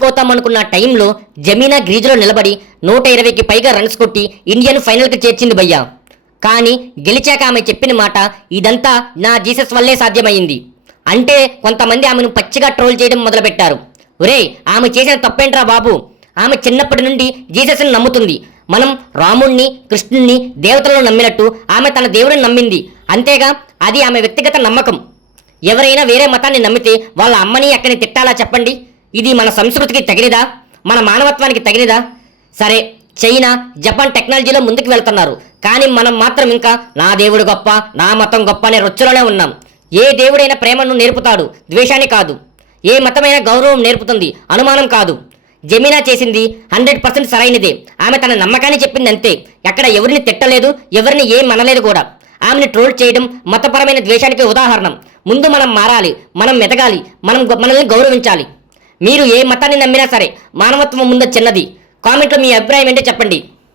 ఆడుకోతామనుకున్న టైంలో జమీనా గ్రీజులో నిలబడి 120కి పైగా రన్స్ కొట్టి ఇండియాను ఫైనల్కి చేర్చింది భయ్యా. కానీ గెలిచాక ఆమె చెప్పిన మాట, ఇదంతా నా జీసస్ వల్లే సాధ్యమైంది అంటే కొంతమంది ఆమెను పచ్చిగా ట్రోల్ చేయడం మొదలుపెట్టారు. ఒరేయ్, ఆమె చేసిన తప్పేంట్రా బాబు? ఆమె చిన్నప్పటి నుండి జీసస్ని నమ్ముతుంది. మనం రాముణ్ణి, కృష్ణుణ్ణి, దేవతలను నమ్మినట్టు ఆమె తన దేవుడిని నమ్మింది. అంతేగా, అది ఆమె వ్యక్తిగత నమ్మకం. ఎవరైనా వేరే మతాన్ని నమ్మితే వాళ్ళ అమ్మని అక్కని తిట్టాలా చెప్పండి? ఇది మన సంస్కృతికి తగినదా? మన మానవత్వానికి తగినదా? సరే, చైనా, జపాన్ టెక్నాలజీలో ముందుకు వెళ్తున్నారు. కానీ మనం మాత్రం ఇంకా నా దేవుడు గొప్ప, నా మతం గొప్ప అనే రొచ్చులోనే ఉన్నాం. ఏ దేవుడైనా ప్రేమను నేర్పుతాడు, ద్వేషాన్ని కాదు. ఏ మతమైన గౌరవం నేర్పుతుంది, అనుమానం కాదు. జమీనా చేసింది 100% సరైనదే. ఆమె తన నమ్మకాన్ని చెప్పింది అంతే. ఎక్కడ ఎవరిని తిట్టలేదు, ఎవరిని ఏం అనలేదు కూడా. ఆమెను ట్రోల్ చేయడం మతపరమైన ద్వేషానికి ఉదాహరణం. ముందు మనం మారాలి, మనం ఎదగాలి, మనల్ని గౌరవించాలి. మీరు ఏ మతాన్ని నమ్మినా సరే మానవత్వం ముందు చిన్నది. కామెంట్లో మీ అభిప్రాయం ఏంటో చెప్పండి.